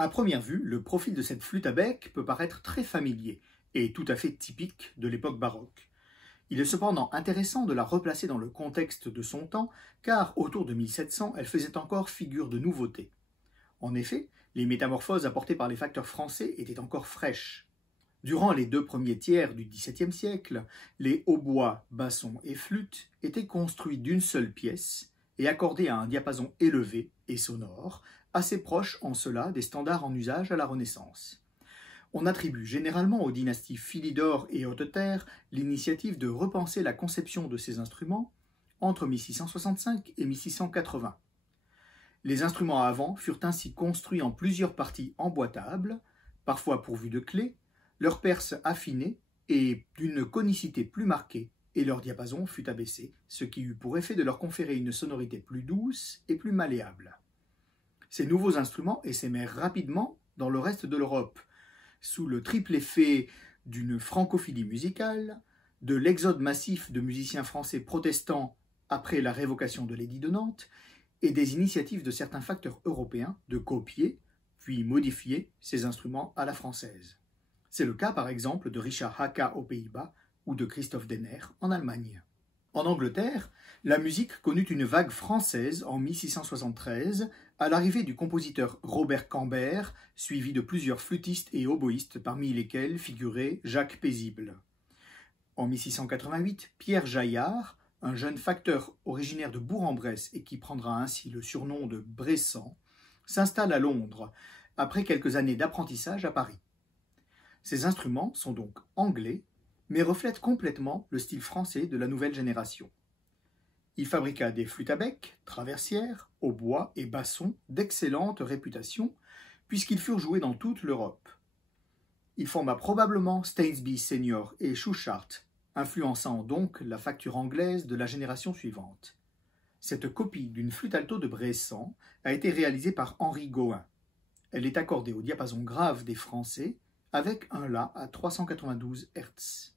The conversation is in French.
À première vue, le profil de cette flûte à bec peut paraître très familier et tout à fait typique de l'époque baroque. Il est cependant intéressant de la replacer dans le contexte de son temps, car autour de 1700, elle faisait encore figure de nouveauté. En effet, les métamorphoses apportées par les facteurs français étaient encore fraîches. Durant les 2 premiers tiers du XVIIe siècle, les hautbois, bassons et flûtes étaient construits d'une seule pièce et accordés à un diapason élevé et sonore, assez proche en cela des standards en usage à la Renaissance. On attribue généralement aux dynasties Philidor et Hotteterre l'initiative de repenser la conception de ces instruments entre 1665 et 1680. Les instruments à vent furent ainsi construits en plusieurs parties emboîtables, parfois pourvus de clés, leurs perces affinées et d'une conicité plus marquée, et leur diapason fut abaissé, ce qui eut pour effet de leur conférer une sonorité plus douce et plus malléable. Ces nouveaux instruments essaimèrent rapidement dans le reste de l'Europe, sous le triple effet d'une francophilie musicale, de l'exode massif de musiciens français protestants après la révocation de l'édit de Nantes, et des initiatives de certains facteurs européens de copier, puis modifier ces instruments à la française. C'est le cas par exemple de Richard Haka aux Pays-Bas ou de Christophe Denner en Allemagne. En Angleterre, la musique connut une vague française en 1673 à l'arrivée du compositeur Robert Cambert, suivi de plusieurs flûtistes et oboïstes parmi lesquels figurait Jacques Paisible. En 1688, Pierre Jaillard, un jeune facteur originaire de Bourg-en-Bresse et qui prendra ainsi le surnom de Bressan, s'installe à Londres, après quelques années d'apprentissage à Paris. Ces instruments sont donc anglais, mais reflètent complètement le style français de la nouvelle génération. Il fabriqua des flûtes à bec, traversières, hautbois et bassons d'excellente réputation, puisqu'ils furent joués dans toute l'Europe. Il forma probablement Stainsby Senior et Schuchart, influençant donc la facture anglaise de la génération suivante. Cette copie d'une flûte alto de Bressan a été réalisée par Henri Gouin. Elle est accordée au diapason grave des Français avec un La à 392 Hz.